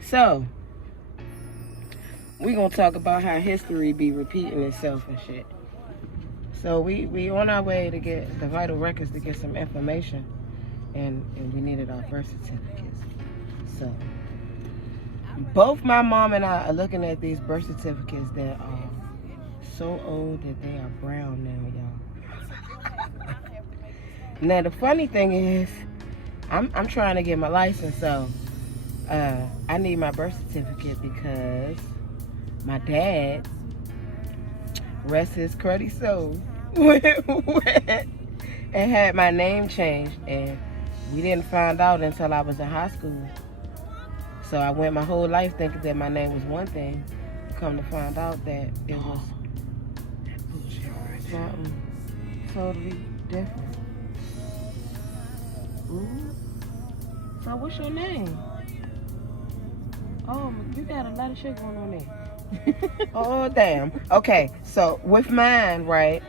So, we gonna talk about how history be repeating itself and shit. So we on our way to get the vital records to get some information, and we needed our birth certificates. So both my mom and I are looking at these birth certificates that are so old that they are brown now, y'all. Now the funny thing is, I'm trying to get my license, so I need my birth certificate because my dad, rest his cruddy soul, went and had my name changed, and we didn't find out until I was in high school. So I went my whole life thinking that my name was one thing. Come to find out that it was something totally different. Ooh. So what's your name? Oh, you got a lot of shit going on there. Oh, damn. Okay, so with mine, right,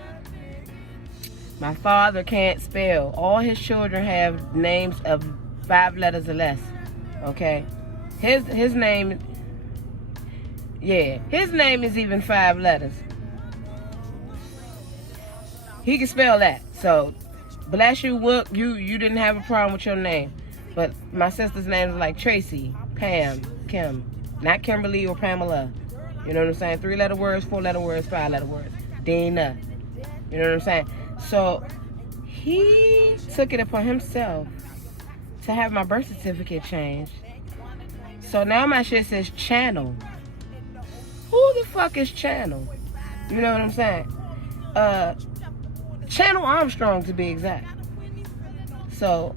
my father can't spell. All his children have names of 5 letters or less. Okay? His name, yeah, his name is even 5 letters. He can spell that. So, bless you, Wook, you didn't have a problem with your name. But my sister's name is like Tracy, Pam, Kim. Not Kimberly or Pamela. You know what I'm saying? 3-letter words, 4-letter words, 5-letter words. Dana. You know what I'm saying? So, he took it upon himself to have my birth certificate changed. So now my shit says Channel. Who the fuck is Channel? You know what I'm saying? Channel Armstrong, to be exact. So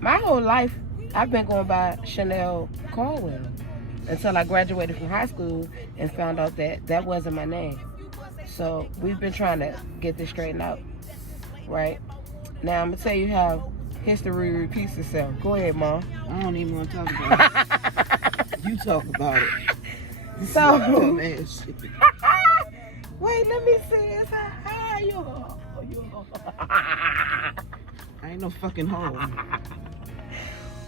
my whole life I've been going by Chanel Caldwell until I graduated from high school and found out that that wasn't my name. So we've been trying to get this straightened out, right? Now I'm gonna tell you how history repeats itself. Go ahead, Mom. I don't even want to talk about it. You talk about it. So, Shit. wait, let me see. It's a high. I ain't no fucking hoe.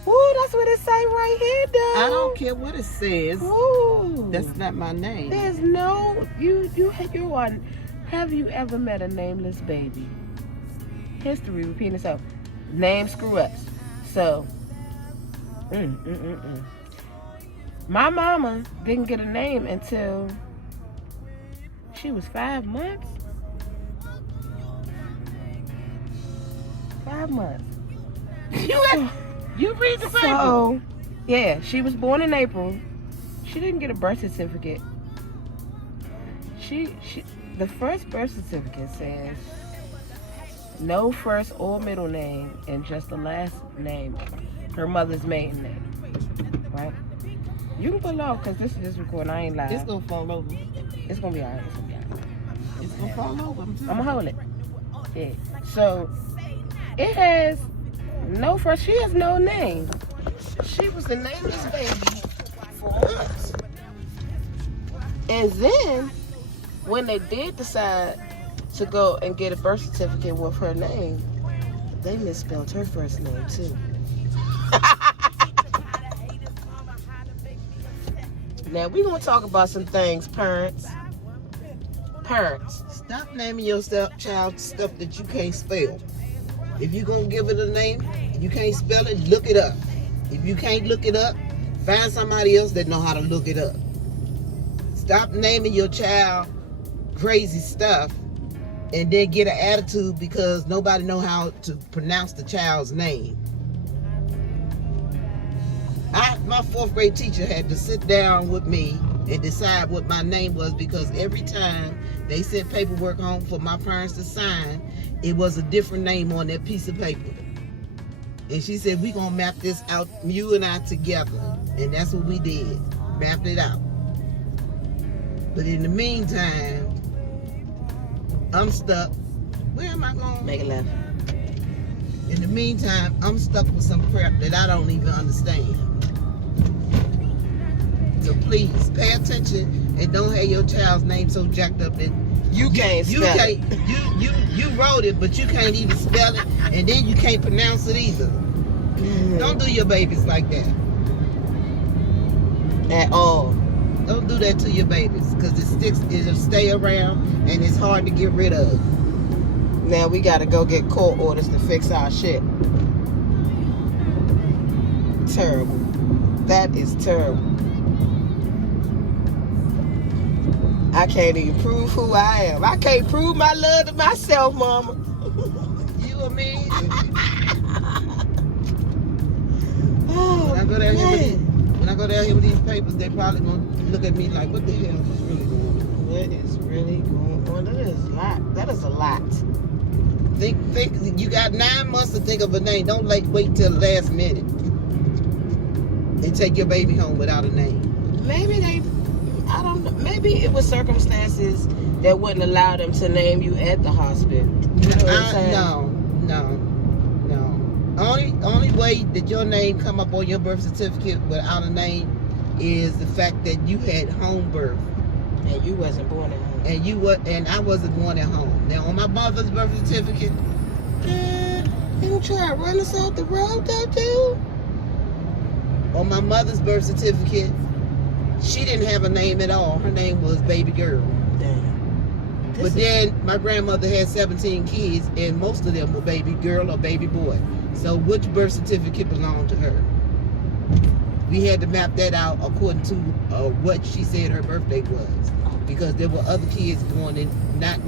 Ooh, that's what it say right here, though. I don't care what it says. Ooh. That's not my name. There's no, you are, have you ever met a nameless baby? History repeating itself. Name screw ups. So, my mama didn't get a name until she was 5 months. 5 months. You read the paper. So, yeah, she was born in April. She didn't get a birth certificate. The first birth certificate says no first or middle name and just the last name, her mother's maiden name, right? You can pull off because this is just recording. I ain't live. It's gonna fall over. It's gonna be alright. It's gonna be alright. It's gonna fall over. I'm gonna hold it. Yeah. So it has no first. She has no name. She was the nameless baby for months. And then when they did decide to go and get a birth certificate with her name, they misspelled her first name too. Now we're gonna talk about some things, parents. Stop naming your child stuff that you can't spell. If you're gonna give it a name, you can't spell it, look it up. If you can't look it up, find somebody else that know how to look it up. Stop naming your child crazy stuff and then get an attitude because nobody know how to pronounce the child's name. My 4th grade teacher had to sit down with me and decide what my name was because every time they sent paperwork home for my parents to sign, it was a different name on that piece of paper. And she said, we're going to map this out, you and I together. And that's what we did, mapped it out. But in the meantime, I'm stuck. Where am I going? Make it left. In the meantime, I'm stuck with some crap that I don't even understand. So please, pay attention and don't have your child's name so jacked up that You can't spell it. You wrote it, but you can't even spell it, and then you can't pronounce it either. Don't do your babies like that. At all. Don't do that to your babies, because it'll stay around and it's hard to get rid of. Now we gotta go get court orders to fix our shit. Terrible. That is terrible. I can't even prove who I am. I can't prove my love to myself, mama. You or me? Oh, when I go down here with these papers, they probably gonna look at me like, what the hell is really going on? what is really going on? That is a lot. That is a lot. Think. You got 9 months to think of a name. Don't wait till the last minute and take your baby home without a name. Maybe I don't know. Maybe it was circumstances that wouldn't allow them to name you at the hospital. You know what I'm saying? No. Only way that your name come up on your birth certificate without a name is the fact that you had home birth. And you wasn't born at home. And I wasn't born at home. Now on my mother's birth certificate, you gonna try to run us off the road though, dude? On my mother's birth certificate, she didn't have a name at all. Her name was Baby Girl. Damn. But then my grandmother had 17 kids, and most of them were Baby Girl or Baby Boy. So which birth certificate belonged to her? We had to map that out according to what she said her birthday was, because there were other kids born in not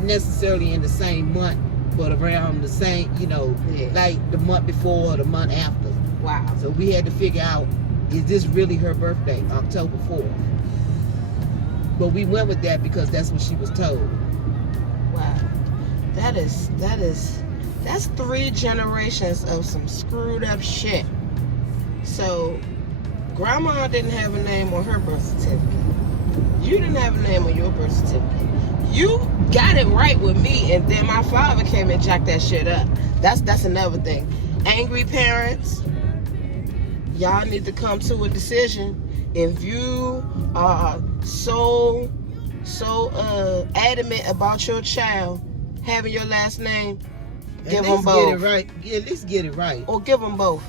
necessarily in the same month, but around the same, like the month before or the month after. Wow. So we had to figure out, is this really her birthday, October 4th? But we went with that because that's what she was told. Wow. That's 3 generations of some screwed up shit. So, grandma didn't have a name on her birth certificate. You didn't have a name on your birth certificate. You got it right with me, and then my father came and jacked that shit up. That's another thing. Angry parents, y'all need to come to a decision. If you are so adamant about your child having your last name, give them both. Get it right. Yeah, at least get it right. Or give them both.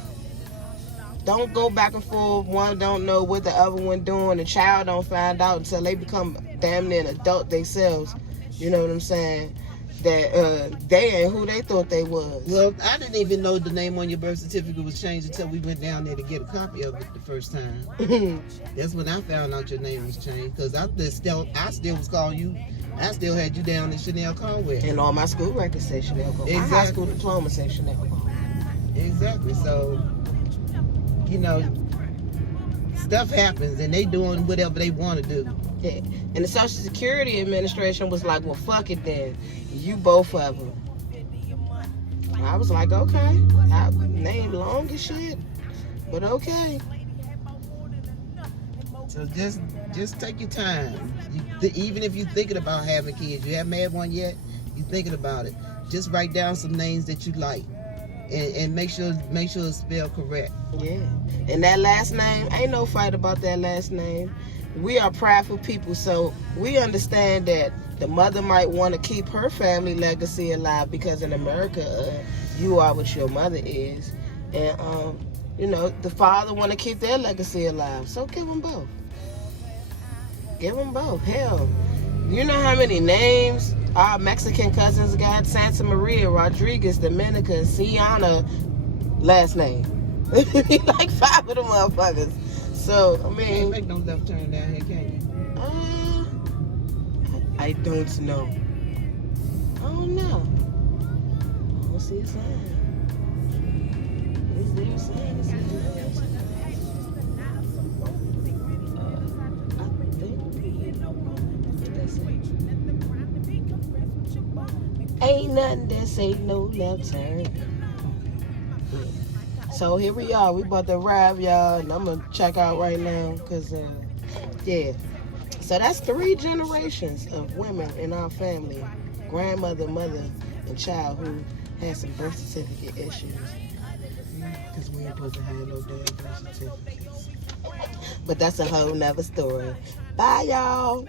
Don't go back and forth. One don't know what the other one doing. The child don't find out until they become damn near an adult themselves. You know what I'm saying? That they ain't who they thought they was. Well, I didn't even know the name on your birth certificate was changed until we went down there to get a copy of it the first time. That's when I found out your name was changed, because I still was calling you. I still had you down in Chanel Conway. And all my school records say Chanel Conway. My high school diploma say Chanel Conway. Exactly. So, stuff happens and they doing whatever they want to do. Yeah. And the Social Security Administration was like, well, fuck it then. You both of them. I was like, okay. Name long as shit, but okay. So just take your time. Even if you're thinking about having kids, you haven't had one yet, you're thinking about it. Just write down some names that you like, and make sure it's spelled correct. Yeah. And that last name, ain't no fight about that last name. We are prideful people, so we understand that the mother might want to keep her family legacy alive, because in America, you are what your mother is. And, the father want to keep their legacy alive. So give them both. Give them both. Hell, you know how many names our Mexican cousins got? Santa Maria, Rodriguez, Dominica, Siana, last name. Like 5 of them motherfuckers. So, I mean... You can't make no left turn down here, can you? I don't know. I don't know. I don't see a sign. Is there a sign that says left? Ain't nothing that say no left turn. So here we are. We about to arrive, y'all, and I'm gonna check out right now, cause yeah. So that's 3 generations of women in our family, grandmother, mother, and child, who had some birth certificate issues. Cause we ain't supposed to have no damn birth certificates. But that's a whole nother story. Bye, y'all.